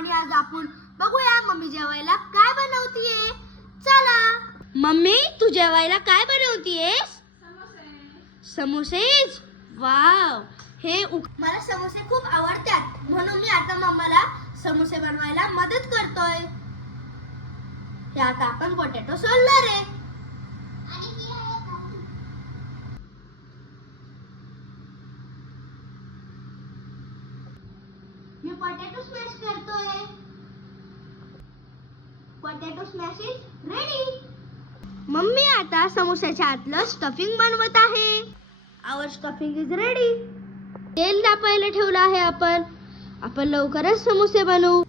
आणि आज आपण बघूया मम्मी जेवायला काय बनवतीये. चला. मम्मी तू जेवायला काय बनवतीयेस? समोसेस. वाव, मला समोसे खूप आवडतात म्हणून मी आता मम्माला समोसे बनवायला मदत करतोय. हे आता आपण पोटॅटो सोलणार आहे. मी पोटॅटो स्मॅश करतोय. Potato smash is ready. Mummy आता समोस्याच्या आतलं स्टफिंग बनवत आहे. आवर स्टफिंग इज रेडी. तेल तापायला ठेवलं आहे आपण लवकरच समोसे बनवू.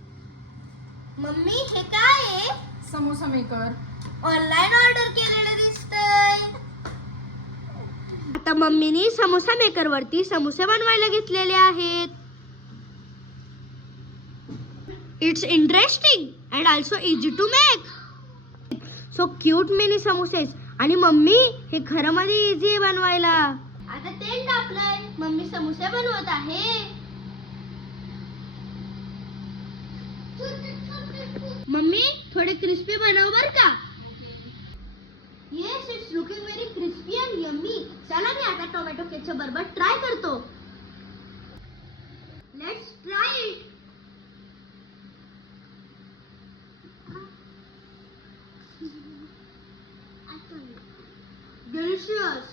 मम्मी हे काय आहे? समोसा मेकर. ऑनलाईन ऑर्डर केलेलं दिसतंय. आता मम्मीनी समोसा मेकर वरती समोसे बनवायला घेतलेले आहेत. It's interesting and also easy to make. So cute mini samosas. आणि मम्मी हे खरं मध्ये इझी आहे बनवायला. आता तेल तापलंय. मम्मी समोसे बनवत आहे. मम्मी थोडे क्रिस्पी बनव बर का. Yes, it's looking very crispy and yummy. चला मी आता टोमॅटो केचप बरोबर ट्राय करतो. Let's try it. Delicious.